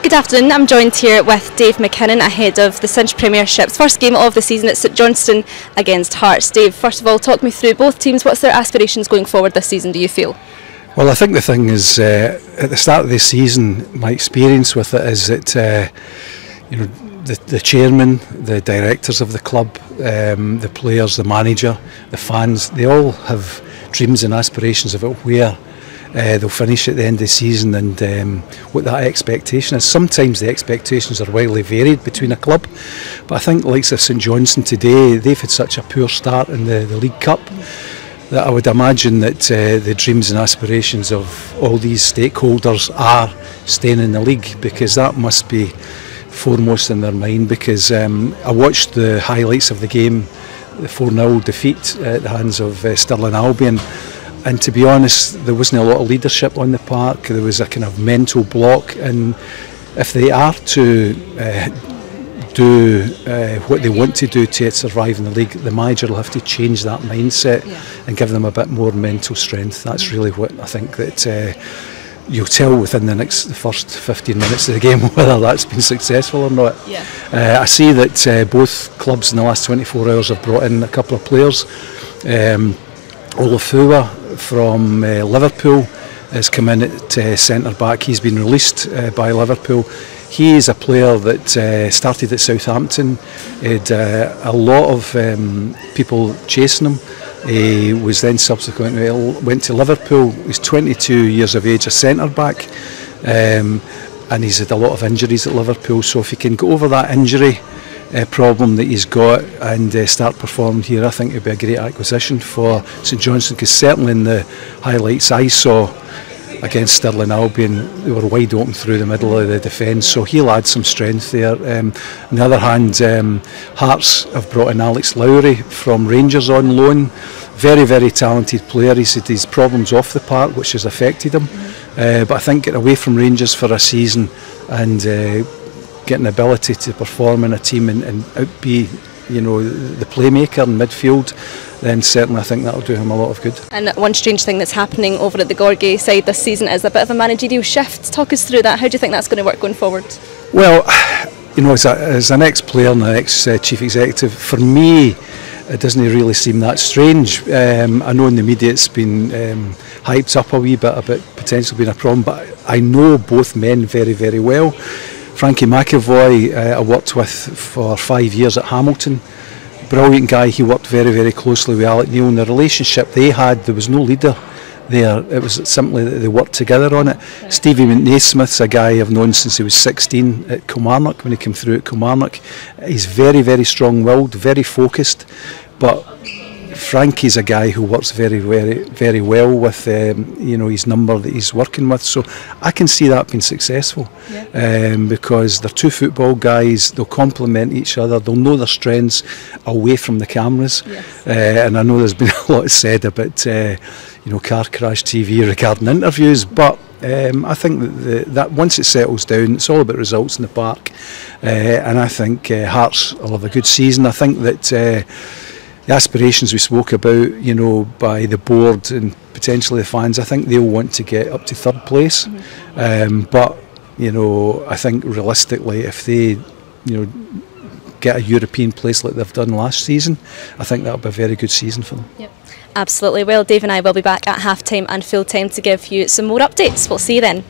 Good afternoon, I'm joined here with Davie MacKinnon ahead of the Cinch Premiership's first game of the season at St Johnstone against Hearts. Dave, first of all, talk me through both teams. What's their aspirations going forward this season, do you feel? Well, I think the thing is, at the start of the season, my experience with it is that the chairman, the directors of the club, the players, the manager, the fans, they all have dreams and aspirations about where they'll finish at the end of the season and what that expectation is. Sometimes the expectations are widely varied between a club, but I think like St Johnstone today, they've had such a poor start in the League Cup that I would imagine that the dreams and aspirations of all these stakeholders are staying in the league, because that must be foremost in their mind. Because I watched the highlights of the game, the 4-0 defeat at the hands of Stirling Albion, and to be honest, there wasn't a lot of leadership on the park. There was a kind of mental block, and if they are to do what they want to do to survive in the league, the manager will have to change that mindset and give them a bit more mental strength. That's really what I think that you'll tell within the first 15 minutes of the game whether that's been successful or not. I see that both clubs in the last 24 hours have brought in a couple of players. Olafua from Liverpool has come in at centre back. He's been released by Liverpool. He is a player that started at Southampton. He had a lot of people chasing him. He was then subsequently went to Liverpool. He's 22 years of age, a centre back, and he's had a lot of injuries at Liverpool. So if he can go over that injury problem that he's got and start performing here, I think it would be a great acquisition for St Johnstone, because certainly in the highlights I saw against Stirling Albion, they were wide open through the middle of the defence, so he'll add some strength there. On the other hand, Hearts have brought in Alex Lowry from Rangers on loan. Very, very talented player. He's had his problems off the park, which has affected him. But I think getting away from Rangers for a season and getting the ability to perform in a team and be, the playmaker in midfield, then certainly I think that'll do him a lot of good. And one strange thing that's happening over at the Gorgie side this season is a bit of a managerial shift. Talk us through that. How do you think that's going to work going forward? Well, as an ex-player and an ex-chief executive, for me, it doesn't really seem that strange. I know in the media it's been hyped up a wee bit about potentially being a problem, but I know both men very, very well. Frankie McAvoy I worked with for 5 years at Hamilton. Brilliant guy. He worked very, very closely with Alec Neil, and the relationship they had, there was no leader there. It was simply that they worked together on it. Stevie Naismith's a guy I've known since he was 16 at Kilmarnock, when he came through at Kilmarnock. He's very, very strong-willed, very focused, but Frankie's a guy who works very, very, very well with his number that he's working with. So I can see that being successful, because they're two football guys. They'll complement each other. They'll know their strengths away from the cameras. And I know there's been a lot said about car crash TV regarding interviews, but I think that once it settles down, it's all about results in the park. And I think Hearts will have a good season. I think that the aspirations we spoke about, by the board and potentially the fans, I think they'll want to get up to third place. But I think realistically, if they, get a European place like they've done last season, I think that'll be a very good season for them. Yep. Absolutely. Well, Dave and I will be back at half-time and full-time to give you some more updates. We'll see you then.